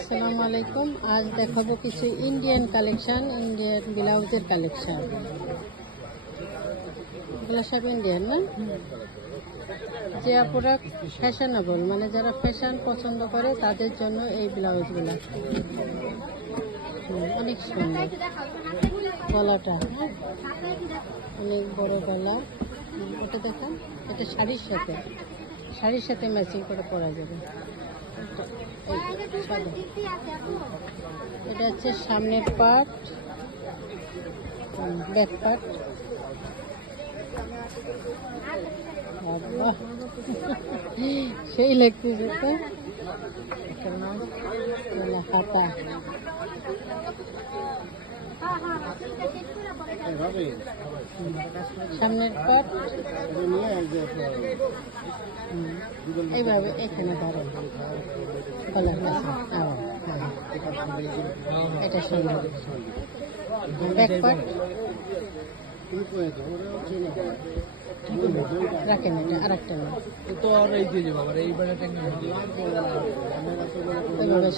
আসসালামু আলাইকুম। আজ দেখাবো কিছু ইন্ডিয়ান কালেকশন, ইন্ডিয়ান ব্লাউজের কালেকশন। এগুলো সব ইন্ডিয়ান না, যে আপুরা ফ্যাশনেবল, মানে যারা ফ্যাশন পছন্দ করে তাদের জন্য এই ব্লাউজগুলো অনেক সুন্দর। গলাটা অনেক বড় গলা, ওটা দেখান। এটা শাড়ির সাথে ম্যাচিং করে পরা যাবে। এটা হচ্ছে সামনের পার্ট, ব্যাক পার্ট। সেই লাগতেছে তো। হাতা, সামনের পার্ট এইভাবে এখানে ধরো গলার কাছে। এটা সুন্দর। ব্যাক পার্ট রাখেন, এটা আর একটা না।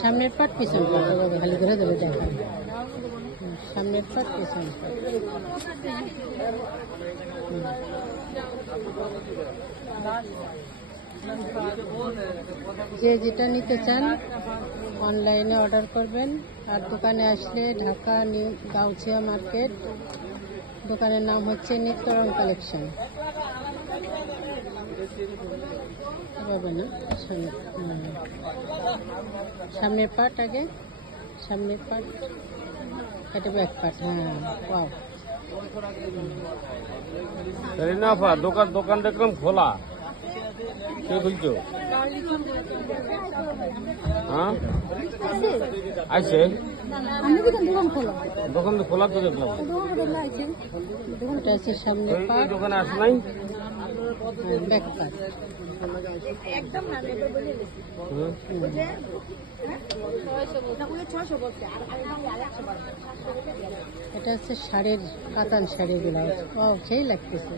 সামনের পার্ট পিছন পার্ট খালি ঘুরে ধরে দেখেন। সামনের পার্ট পিছন পার্ট। যে যেটা নিতে চান অনলাইনে অর্ডার করবেন, আর দোকানে আসলে ঢাকা নিউ গাউছিয়া মার্কেট, দোকানের নাম হচ্ছে নিত্যরং কালেকশন। না সামনের পার্ট আগে, সামনের পার্ট, এটা ব্যাক পার্ট। হ্যাঁ, ওয়াও। দোকান দেখলাম খোলা, কে খুলছো? হ্যাঁ আছে, দোকান তো খোলা তো দেখলাম। এটা হচ্ছে সামনের পার্ট, দোকানে আসো নাই? Back part. এটা হচ্ছে শাড়ির, কাতান শাড়ি ব্লাউজ। ও, সেই লাগতেছে।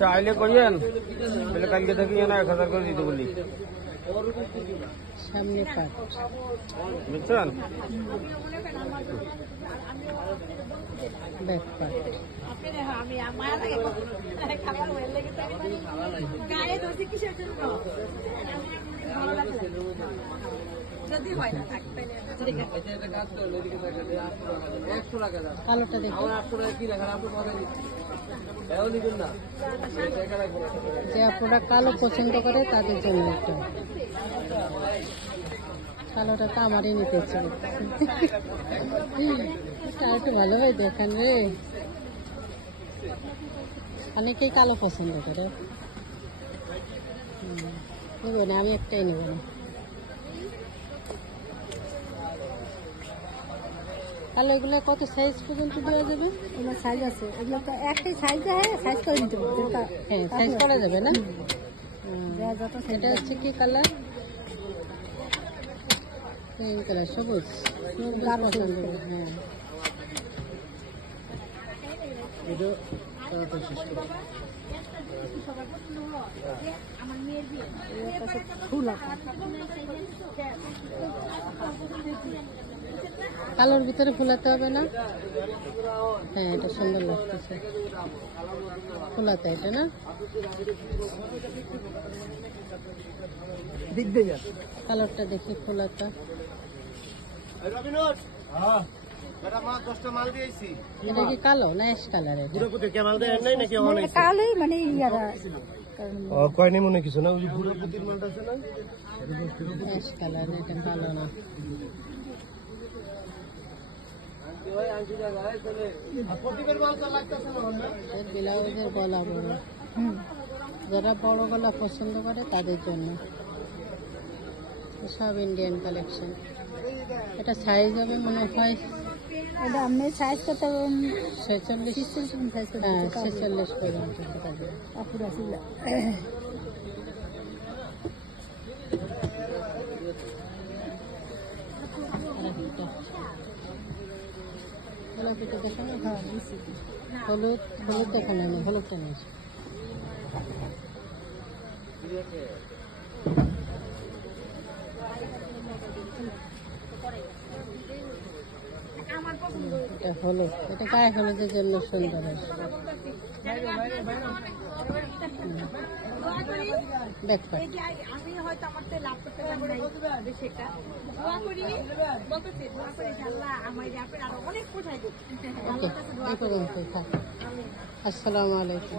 চাইলে কইয়েন, তাহলে কালকে থাকি না 1000 করে দিতে বলি। সামনে পাট, বুঝছেন? ব্যাক পাট। কালোটা দেখো, যে আপনারা কালো পছন্দ করে তাদের জন্য একটা। কালোটা তো আমারই নিতে চাই। একটু ভালোভাবে দেখেন রে, অনেকেই কালো পছন্দ করে। নেব না, আমি একটাই নেব না। কালো এগুলো কত সাইজ পর্যন্ত দেওয়া যাবে? এগুলো সাইজ আছে, এগুলো তো একটাই সাইজ দেয়, সাইজ করে নিতে পারবে। হ্যাঁ, সাইজ করা যাবে না। এটা হচ্ছে কি কালার? পিঙ্ক কালার, সবুজ। হ্যাঁ, কালোর ভিতরে ফুলাতে হবে না? হ্যাঁ, এটা সুন্দর লাগতেছে ফুলাতে, এটা না? কালারটা দেখি ফুলাতা। এটা কি কালো না অ্যাশ কালার? কালোই মানে কয়নি মনে কিছু না, অ্যাশ কালার, এটা কালো না। ব্লাউজের গলা বড়, যারা বড় গলা পছন্দ করে তাদের জন্য সব ইন্ডিয়ান কালেকশন। এটা সাইজ হবে মনে হয়, এটা আপনি সাইজ কত? 46 সাইজ করতে। হ্যাঁ, 46 পর্যন্ত পাবে। আপুরা ছিল এগুলো গোলাপিটা দেখো না, হ্যাঁ দিছি। হলুদ হলুদ দেখো না, হলুদটা নিয়ে এসো। এটা হলুদ, এটা গায়ে হলুদের জন্য সুন্দর আসবে। দেখো এই যে আমি হয়তো আমার তো লাভ করতে পারবো না সেটা দোয়া করি বলতেছি দোয়া করি আল্লাহ আমার আপনার আরো অনেক কোথায় ওকে, এই পর্যন্ত থাক। আসসালামু আলাইকুম।